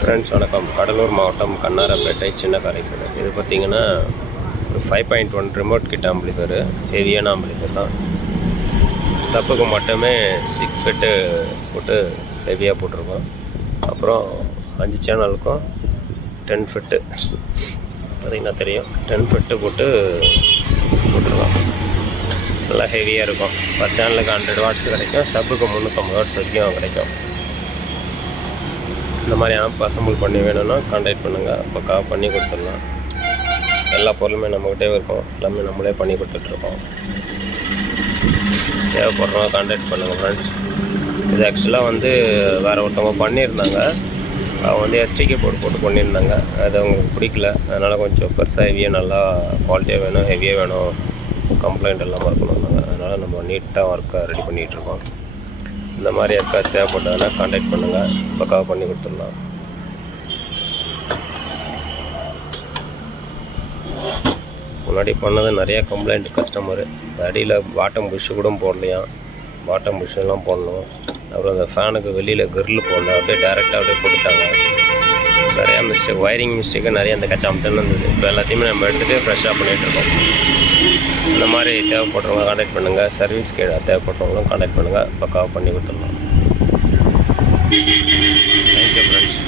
Friends வணக்கம். கடலூர் மாவட்டம் கண்ணாரப்பேட்டை சின்ன காரைக்குடி. இது பார்த்திங்கன்னா ஒரு 5.1 ரிமோட் கிட் ஆம்பிளிஃபையர், ஹெவியான ஆம்பிளிஃபையர் தான். சப்புக்கு மட்டுமே 6 ஃபிட்டு போட்டு ஹெவியாக போட்டிருக்கோம். அப்புறம் 5 சேனலுக்கும் 10 ஃபிட்டு பார்த்திங்கன்னா தெரியும், 10 ஃபிட்டு போட்டு போட்டிருக்கோம். நல்லா ஹெவியாக இருக்கும். பர் சேனலுக்கு 100 வாட்ஸ் கிடைக்கும், சப்புக்கு 350 வாட்ஸ் வரைக்கும் கிடைக்கும். இந்த மாதிரி ஆம்ப் அசம்பிள் பண்ணி வேணும்னா கான்டாக்ட் பண்ணுங்கள், பக்காவாக பண்ணி கொடுத்துடலாம். எல்லா பொருளுமே நம்மக்கிட்டே இருக்கும், எல்லாமே நம்மளே பண்ணி கொடுத்துட்ருக்கோம். தேவைப்படுறவங்க கான்டாக்ட் பண்ணுங்கள் ஃப்ரெண்ட்ஸ். இது ஆக்சுவலாக வேறு ஒருத்தவங்க பண்ணியிருந்தாங்க. அவங்க எஸ்டிகே போட்டு பண்ணியிருந்தாங்க. அது அவங்களுக்கு பிடிக்கல. அதனால் கொஞ்சம் பெருசாக ஹெவியாக நல்லா குவாலிட்டியாக வேணும், ஹெவியாக வேணும், கம்ப்ளைண்ட் இல்லாமல் இருக்கணும்னாங்க. அதனால் நம்ம நீட்டாக ஒர்க்கை ரெடி பண்ணிகிட்ருக்கோம். இந்த மாதிரி யாருக்காவது தேவைப்பட்டதுன்னா கான்டாக்ட் பண்ணுங்கள், பக்காவாக பண்ணி கொடுத்துடலாம். முன்னாடி பண்ணது நிறையா கம்ப்ளைண்ட் கஸ்டமரு. அடியில் பாட்டம் புஷ்ஷு கூட போடலையாம், பாட்டம் புஷ்ஷெல்லாம் போடணும். அப்புறம் அந்த ஃபேனுக்கு வெளியில் கிரில் போடணும், அப்படியே டேரெக்டாக அப்படியே போட்டுட்டாங்க. நிறையா மிஸ்டேக், ஒயரிங் மிஸ்டேக்கு நிறைய அந்த கச்சாமத்தான் இருந்தது. இப்போ எல்லாத்தையுமே நம்ம எடுத்துகிட்டு ஃப்ரெஷ்ஷாக பண்ணிகிட்ருக்கோம். இந்த மாதிரி தேவைப்படுறவங்க கான்டாக்ட் பண்ணுங்கள். சர்வீஸ் தேவைப்படுறவங்களும் கான்டாக்ட் பண்ணுங்கள், பக்காவாக பண்ணி கொடுத்துடலாம். Thank you friends.